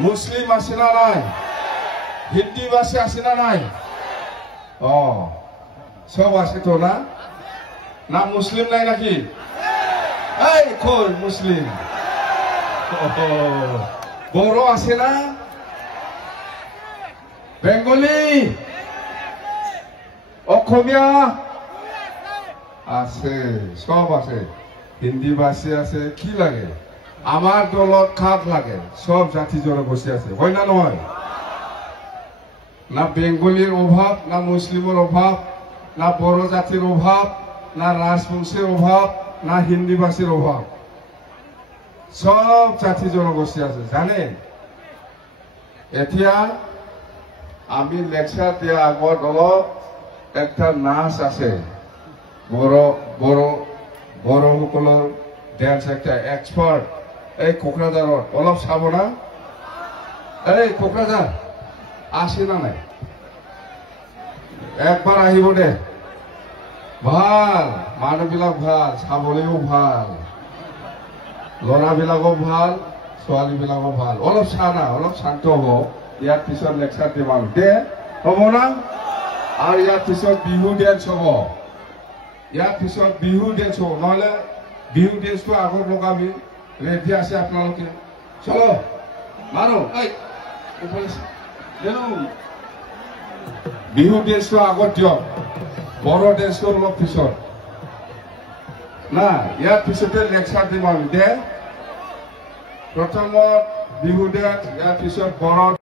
মুসলিম আছে না নাই হিন্দি ভাষী আছে না নাই সব আছে তো না না মুসলিম নাই নাকি এই কই মুসলিম বড় আছে না বেঙ্গলি অসমীয়া আছে সব আছে হিন্দি ভাষী আছে কি লাগে আমার দলত খাপ লাগে সব জাতি জনগোষ্ঠী আছে হয় না নহয় না বেঙ্গলির অভাব না মুসলিমের অভাব না বড় জাতির অভাব না রাজবংশের অভাব না হিন্দি ভাষীর অভাব সব জাতি জনগোষ্ঠী আছে জানেন এতিয়া আমি লেকচার দিয়া আগত অলপ একটা নাচ আছে বড় বড় বড় সকলের ড্যান্স একটা এক্সপার্ট এই কোকরাঝারত অলপ চাব না এই কোকরাঝার আসে না নাই একবার আহিব দে ভাল মানুহবিলাক ভাল চাবলৈও ভাল ল'ৰাবিলাকো ভাল ছোৱালীবিলাকো ভাল অলপ চা না অলপ শান্ত হব ইয়াৰ পিছত লেকচাৰ দিম আৰু দে হ'ব না আৰু ইয়াৰ পিছত বিহু ডেন্স হ'ব ইয়াৰ পিছত বিহু ডেন্স হ'ব নহলে বিহু ডেন্সটো আগত লগাবি ৰেডি আছে আপোনালোকে চলো মাৰো বিহু ডেন্সটো আগত দিয়ক বড় ডেন্সটো অলপ পিছত না ইয়াৰ পিছতে লেকচাৰ দিম আমি দে প্ৰথমত বিহু ডেন্স ইয়াৰ পিছত বড়